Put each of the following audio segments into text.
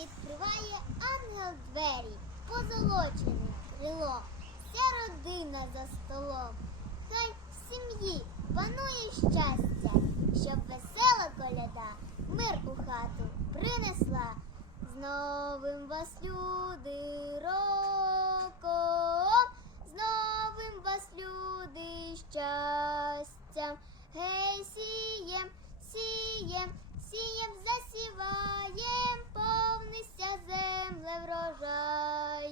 Відкриває ангел двері, позолочене крило, вся родина за столом. Хай в сім'ї панує щастя, щоб весела коляда мир у хату принесла. З новим вас люди роком, з новим вас люди щастям. Земле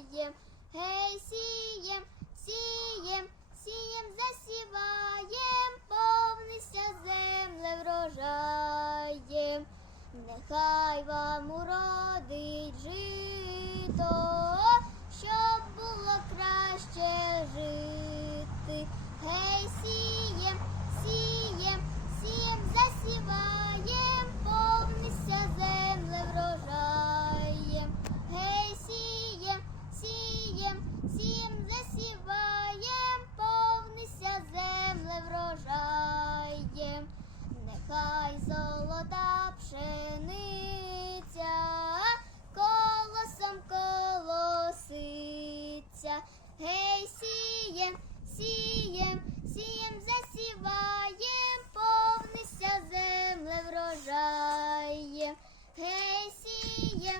врожаєм. Гей, сієм, сієм, сієм, засіваєм, повнися земле врожаєм. Нехай вам уродить жито, хай золота пшениця, колосом колоситься, гей сієм, сієм, сієм, засіваєм, повнися земле врожаєм, гей сієм.